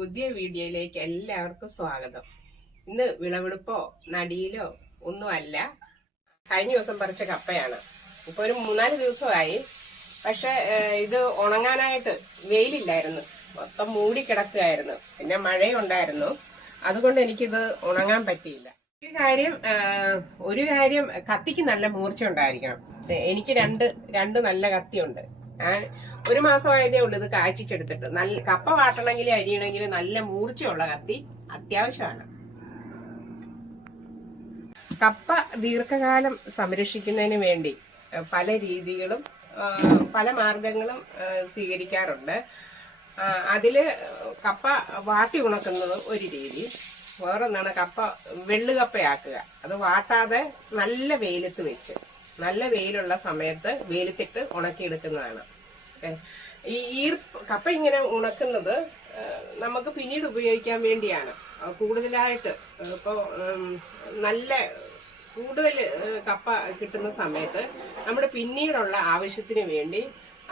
പുതിയ വീഡിയോയിലേക്ക് എല്ലാവർക്കും സ്വാഗതം. ഇന്ന് വിളവെടുപ്പോ നടിയിലോ ഒന്നുമല്ല. കഴിഞ്ഞ ദിവസം പറിച്ച കപ്പയാണ്. ഇപ്പൊ ഒരു മൂന്നാൽ ദിവസമായി. പക്ഷെ ഇത് ഉണങ്ങാനായിട്ട് വെയിലില്ലായിരുന്നു. മൊത്തം മൂടി കിടക്കുകയായിരുന്നു പിന്നെ മഴയുണ്ടായിരുന്നു. അതുകൊണ്ട് എനിക്കിത് ഉണങ്ങാൻ പറ്റിയില്ല. ഒരു കാര്യം ഒരു കാര്യം കത്തിക്ക് നല്ല മൂർച്ച ഉണ്ടായിരിക്കണം എനിക്ക് രണ്ട് രണ്ട് നല്ല കത്തിയുണ്ട്. ഒരു മാസമായതേ ഉള്ളൂ ഇത് കാച്ചിച്ചെടുത്തിട്ട്. നല്ല കപ്പ വാട്ടണമെങ്കിൽ അരിയണമെങ്കിൽ നല്ല മൂർച്ചയുള്ള കത്തി അത്യാവശ്യമാണ്. കപ്പ ദീർഘകാലം സംരക്ഷിക്കുന്നതിന് വേണ്ടി പല രീതികളും പല മാർഗങ്ങളും സ്വീകരിക്കാറുണ്ട്. അതിൽ കപ്പ വാട്ടി ഉണക്കുന്നത് ഒരു രീതി. വേറൊന്നാണ് കപ്പ വെള്ളുകപ്പയാക്കുക. അത് വാട്ടാതെ നല്ല വെയിലത്ത് വെച്ച് നല്ല വെയിലുള്ള സമയത്ത് വെയിലത്തിട്ട് ഉണക്കിയെടുക്കുന്നതാണ്. ഈ ഈർപ്പ് കപ്പ ഇങ്ങനെ ഉണക്കുന്നത് നമുക്ക് പിന്നീട് ഉപയോഗിക്കാൻ വേണ്ടിയാണ്. കൂടുതലായിട്ട് ഇപ്പോൾ നല്ല കൂടുതൽ കപ്പ കിട്ടുന്ന സമയത്ത് നമ്മുടെ പിന്നീടുള്ള ആവശ്യത്തിന് വേണ്ടി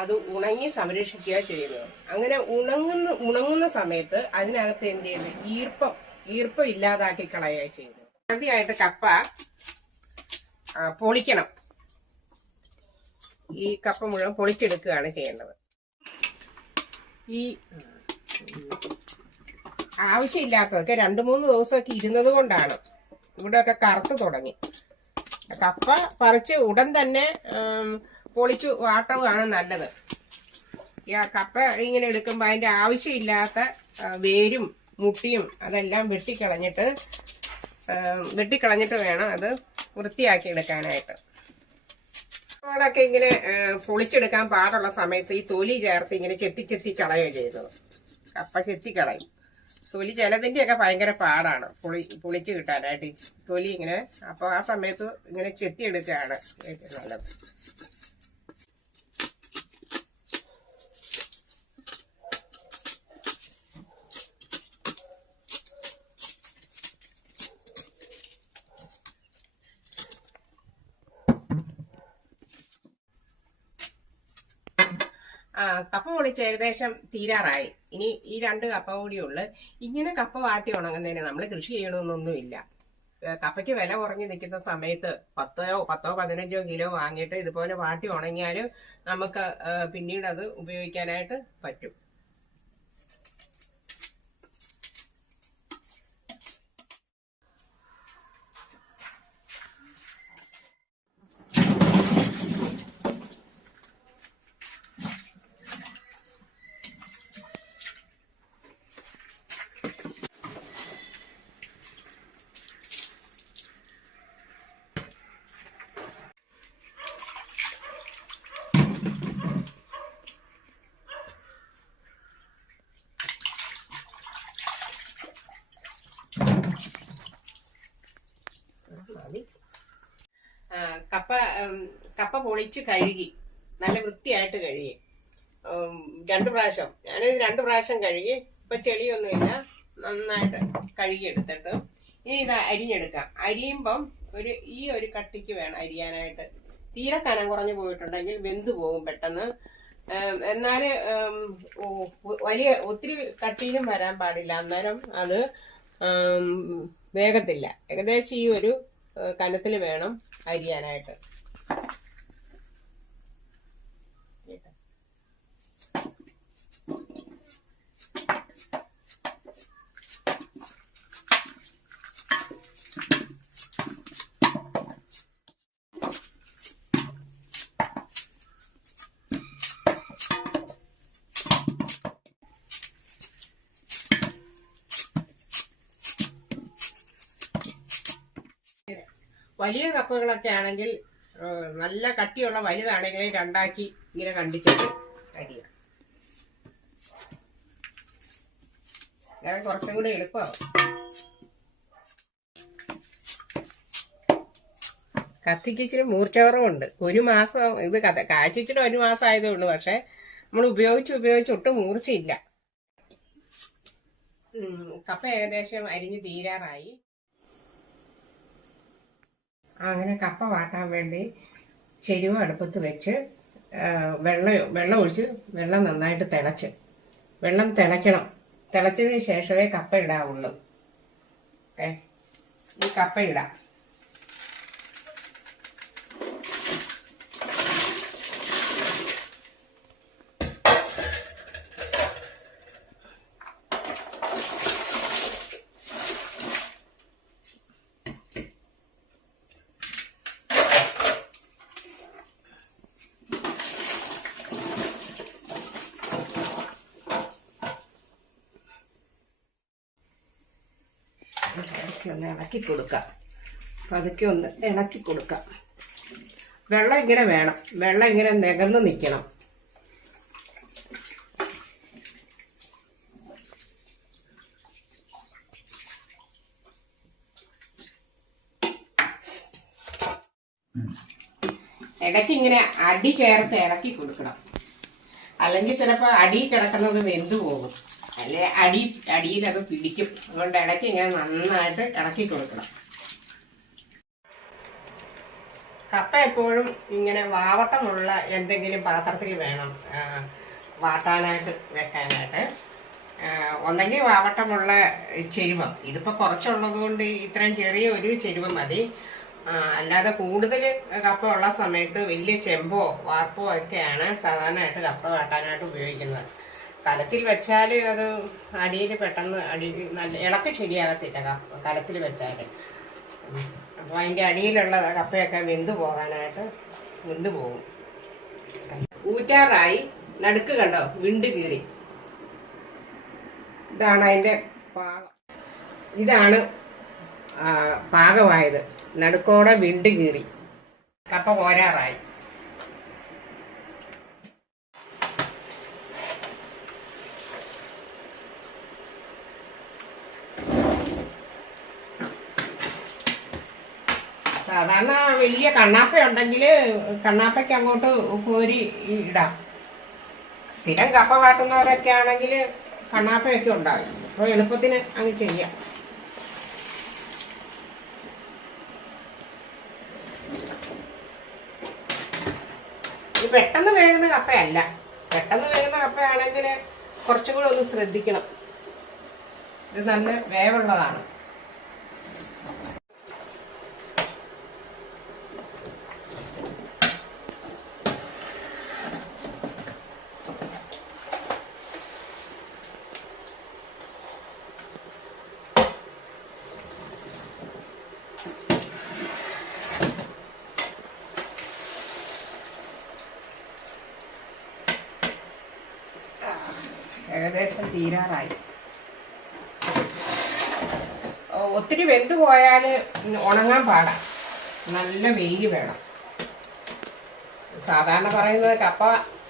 അത് ഉണങ്ങി സംരക്ഷിക്കുക ചെയ്യുന്നത്. അങ്ങനെ ഉണങ്ങുന്ന ഉണങ്ങുന്ന സമയത്ത് അതിനകത്ത് എന്ത് ചെയ്യുന്നത് ഈർപ്പം ഈർപ്പം ഇല്ലാതാക്കി കളയുക ചെയ്യുന്നത്. ആദ്യമായിട്ട് കപ്പ പൊളിക്കണം. ഈ കപ്പ മുഴുവൻ പൊളിച്ചെടുക്കുകയാണ് ചെയ്യേണ്ടത്. ഈ ആവശ്യമില്ലാത്തതൊക്കെ രണ്ട് മൂന്ന് ദിവസമൊക്കെ ഇരുന്നത് കൊണ്ടാണ് ഇവിടെയൊക്കെ കറുത്ത് തുടങ്ങി. കപ്പ പറിച്ച് ഉടൻ തന്നെ പൊളിച്ചു വാട്ടവുമാണ് നല്ലത്. ഈ കപ്പ ഇങ്ങനെ എടുക്കുമ്പോൾ അതിന്റെ ആവശ്യമില്ലാത്ത വേരും മുട്ടിയും അതെല്ലാം വെട്ടിക്കളഞ്ഞിട്ട് വെട്ടിക്കളഞ്ഞിട്ട് വേണം അത് വൃത്തിയാക്കി എടുക്കാനായിട്ട്. നമ്മളൊക്കെ ഇങ്ങനെ പൊളിച്ചെടുക്കാൻ പാടുള്ള സമയത്ത് ഈ തൊലി ചേർത്ത് ഇങ്ങനെ ചെത്തി ചെത്തി കളയുക ചെയ്തത്. കപ്പ ചെത്തി കളയും. തൊലി ചിലതിന്റെയൊക്കെ ഭയങ്കര പാടാണ്. പൊളി പൊളിച്ച് കിട്ടാനായിട്ട് തൊലി ഇങ്ങനെ അപ്പോൾ ആ സമയത്ത് ഇങ്ങനെ ചെത്തി എടുക്കുകയാണ് നല്ലത്. കപ്പ പൊളിച്ച് ഏകദേശം തീരാറായി. ഇനി ഈ രണ്ട് കപ്പ കൂടിയുള്ളു ഇങ്ങനെ കപ്പ വാട്ടി ഉണങ്ങുന്നതിന് നമ്മൾ കൃഷി ചെയ്യണമെന്നൊന്നുമില്ല കപ്പയ്ക്ക് വില കുറഞ്ഞു നിൽക്കുന്ന സമയത്ത് പത്തോ പത്തോ പതിനഞ്ചോ കിലോ വാങ്ങിയിട്ട് ഇതുപോലെ വാട്ടി ഉണങ്ങിയാലും നമുക്ക് പിന്നീട് അത് ഉപയോഗിക്കാനായിട്ട് പറ്റും മതി. ആ, കപ്പ പൊളിച്ച് കഴുകി. നല്ല വൃത്തിയായിട്ട് കഴുകി. രണ്ടു പ്രാവശ്യം. ഞാനിത് രണ്ട് പ്രാവശ്യം കഴുകി. ഇപ്പൊ ചെളിയൊന്നുമില്ല. നന്നായിട്ട് കഴുകി എടുത്തിട്ട് ഇനി ഇത് അരിഞ്ഞെടുക്കാം. അരിയുമ്പം ഒരു ഈ ഒരു കട്ടിക്ക് വേണം അരിയാനായിട്ട്. തീരെ കനം കുറഞ്ഞു പോയിട്ടുണ്ടെങ്കിൽ വെന്തു പോകും പെട്ടെന്ന്. എന്നാൽ വലിയ ഒത്തിരി കട്ടിയിലും വരാൻ പാടില്ല. അന്നേരം അത് വേഗത്തില്ല. ഏകദേശം ഈ ഒരു കനത്തിൽ വേണം അരിയാനായിട്ട്. വലിയ കപ്പകളൊക്കെ ആണെങ്കിൽ നല്ല കട്ടിയുള്ള വലുതാണെങ്കിൽ രണ്ടാക്കി ഇങ്ങനെ കണ്ടിച്ചിട്ട് അരിയാം. കുറച്ചും കൂടി എളുപ്പമാവും കത്തിക്ക് ഇച്ചിരി മൂർച്ചകുറവുണ്ട് ഒരു മാസം ഇത് കഥ കാച്ചിച്ചിട്ട് ഒരു മാസം ആയതേ ഉള്ളൂ. പക്ഷെ നമ്മൾ ഉപയോഗിച്ച് ഉപയോഗിച്ച് ഒട്ടും മൂർച്ചയില്ല. കപ്പ ഏകദേശം അരിഞ്ഞ് തീരാറായി. അങ്ങനെ കപ്പ വാട്ടാൻ വേണ്ടി ചെരുവ അടുപ്പത്ത് വെച്ച് വെള്ളം വെള്ളം ഒഴിച്ച് വെള്ളം നന്നായിട്ട് തിളച്ച്. വെള്ളം തിളയ്ക്കണം. തിളച്ചതിന് ശേഷമേ കപ്പ ഇടാവുള്ളൂ. ഓക്കെ ഈ കപ്പ ഇടാം. പതുക്കെ ഒന്ന് ഇളക്കി കൊടുക്കാം. പതുക്കെ ഒന്ന് ഇളക്കി കൊടുക്കാം. വെള്ളം ഇങ്ങനെ വേണം. വെള്ളം ഇങ്ങനെ നികന്ന് നിൽക്കണം. ഇടയ്ക്ക് ഇങ്ങനെ അടി ചേർത്ത് ഇളക്കി കൊടുക്കണം. അല്ലെങ്കിൽ ചിലപ്പോൾ അടി കിടക്കുന്നത് വെന്തു പോകും. അല്ലെ? അടി അടിയിലൊക്കെ പിടിക്കും. അതുകൊണ്ട് ഇടയ്ക്ക് ഇങ്ങനെ നന്നായിട്ട് ഇളക്കി കൊടുക്കണം. കപ്പ എപ്പോഴും ഇങ്ങനെ വാവട്ടമുള്ള എന്തെങ്കിലും പാത്രത്തിൽ വേണം വാട്ടാനായിട്ട് വെക്കാനായിട്ട്. ഒന്നെങ്കിൽ വാവട്ടമുള്ള ചെരുവം. ഇതിപ്പോൾ കുറച്ചുള്ളത് കൊണ്ട് ഇത്രയും ചെറിയ ഒരു ചെരുവം മതി. അല്ലാതെ കൂടുതൽ കപ്പ ഉള്ള സമയത്ത് വലിയ ചെമ്പോ വാർപ്പോ ഒക്കെയാണ് സാധാരണയായിട്ട് കപ്പ വാട്ടാനായിട്ട് ഉപയോഗിക്കുന്നത്. കലത്തിൽ വെച്ചാൽ അത് അടിയിൽ പെട്ടെന്ന് അടി നല്ല ഇളക്ക് ശരിയാകത്തില്ല കലത്തിൽ വെച്ചാൽ അപ്പോൾ അതിന്റെ അടിയിലുള്ള കപ്പയൊക്കെ വെന്ത് പോകാനായിട്ട് വെന്ത് പോകും. ഊറ്റാറായി. നടുക്ക് കണ്ടോ? വിണ്ട് കീറി. ഇതാണ് അതിന്റെ പാകം. ഇതാണ് പാകമായത്. നടുക്കോടെ വിണ്ട് കീറി. കപ്പ പോരാറായി സാധാരണ വലിയ കണ്ണാപ്പ ഉണ്ടെങ്കിൽ കണ്ണാപ്പയ്ക്ക് അങ്ങോട്ട് കോരി ഇടാം. സ്ഥിരം കപ്പ വാട്ടുന്നവരൊക്കെ ആണെങ്കിൽ കണ്ണാപ്പയൊക്കെ ഉണ്ടാകും അപ്പോൾ എളുപ്പത്തിന് അങ്ങ് ചെയ്യാം. ഇത് പെട്ടെന്ന് വേകുന്ന കപ്പയല്ല. പെട്ടെന്ന് വേകുന്ന കപ്പയാണെങ്കിൽ കുറച്ചും കൂടെ ഒന്ന് ശ്രദ്ധിക്കണം. ഇത് നല്ല വേവുള്ളതാണ്. ഏകദേശം തീരാറായി. ഒത്തിരി വെന്ത് പോയാൽ ഉണങ്ങാൻ പാടാം. നല്ല വെയിൽ വേണം. സാധാരണ പറയുന്നത് കപ്പ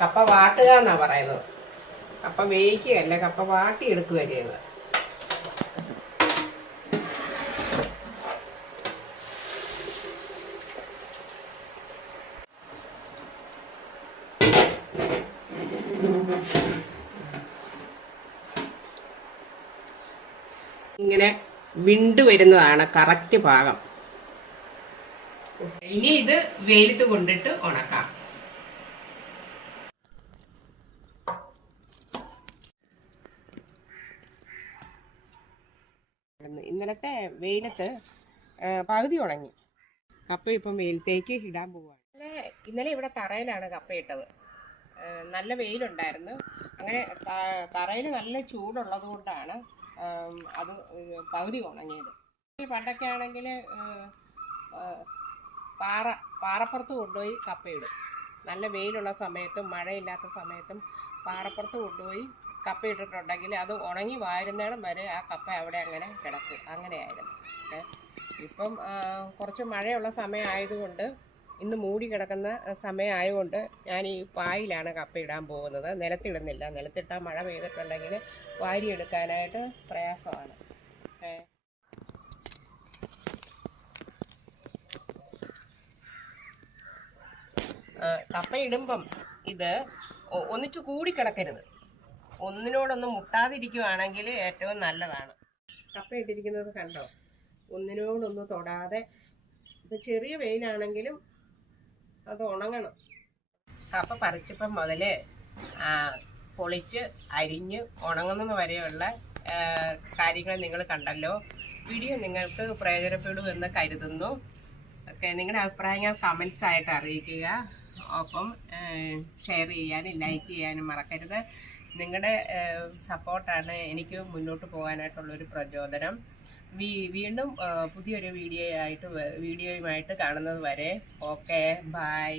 കപ്പ വാട്ടുക എന്നാണ് പറയുന്നത്. കപ്പ വേവിക്കുകയല്ല കപ്പ വാട്ടിയെടുക്കുക ചെയ്യുന്നത്. ഇങ്ങനെ വിണ്ടു വരുന്നതാണ് കറക്റ്റ് ഭാഗം. ഇനി ഇത് വെയിലത്ത് കൊണ്ടിട്ട് ഉണക്കാം. ഇന്നലത്തെ വെയിലത്ത് പകുതി ഉണങ്ങി. കപ്പ ഇപ്പം വെയിലത്തേക്ക് ഇടാൻ പോവുകയാണ് ഇന്നലെ ഇന്നലെ ഇവിടെ തറയിലാണ് കപ്പ ഇട്ടത്. നല്ല വെയിലുണ്ടായിരുന്നു. അങ്ങനെ തറയിൽ നല്ല ചൂടുള്ളത് കൊണ്ടാണ് അത് പകുതി ഉണങ്ങിയത് പണ്ടൊക്കെ ആണെങ്കിൽ പാറ പാറപ്പുറത്ത് കൊണ്ടുപോയി കപ്പയിടും. നല്ല വെയിലുള്ള സമയത്തും മഴയില്ലാത്ത സമയത്തും പാറപ്പുറത്ത് കൊണ്ടുപോയി കപ്പ ഇട്ടിട്ടുണ്ടെങ്കിൽ അത് ഉണങ്ങി വാരുന്നിടം വരെ ആ കപ്പ അവിടെ അങ്ങനെ കിടക്കും. അങ്ങനെയായിരുന്നു. ഇപ്പം കുറച്ച് മഴയുള്ള സമയം ആയതുകൊണ്ട് ഇന്ന് മൂടി കിടക്കുന്ന സമയമായതുകൊണ്ട് ഞാൻ ഈ പായിലാണ് ഇടാൻ പോകുന്നത്. നിലത്തിടുന്നില്ല. നിലത്തിട്ടാൽ മഴ പെയ്തിട്ടുണ്ടെങ്കിൽ വാരിയെടുക്കാനായിട്ട് പ്രയാസമാണ്. കപ്പയിടുമ്പം ഇത് ഒന്നിച്ച് കൂടി കിടക്കരുത് ഒന്നിനോടൊന്ന് മുട്ടാതിരിക്കുവാണെങ്കിൽ ഏറ്റവും നല്ലതാണ്. കപ്പ ഇട്ടിരിക്കുന്നത് കണ്ടോ? ഒന്നിനോടൊന്ന് തൊടാതെ. ഇപ്പം ചെറിയ വെയിലാണെങ്കിലും അത് ഉണങ്ങണം. കപ്പ പറിച്ചപ്പം മുതൽ പൊളിച്ച് അരിഞ്ഞ് ഉണങ്ങുന്നത് വരെയുള്ള കാര്യങ്ങൾ നിങ്ങൾ കണ്ടല്ലോ. വീഡിയോ നിങ്ങൾക്ക് പ്രയോജനപ്പെടുമെന്ന് കരുതുന്നു. ഓക്കെ നിങ്ങളുടെ അഭിപ്രായങ്ങൾ കമൻസ് ആയിട്ട് അറിയിക്കുക. ഒപ്പം ഷെയർ ചെയ്യാനും ലൈക്ക് ചെയ്യാനും മറക്കരുത്. നിങ്ങളുടെ സപ്പോർട്ടാണ് എനിക്ക് മുന്നോട്ട് പോകാനായിട്ടുള്ളൊരു പ്രചോദനം. വീണ്ടും പുതിയൊരു വീഡിയോ ആയിട്ട് വീഡിയോയുമായിട്ട് കാണുന്നത് വരെ. Okay bye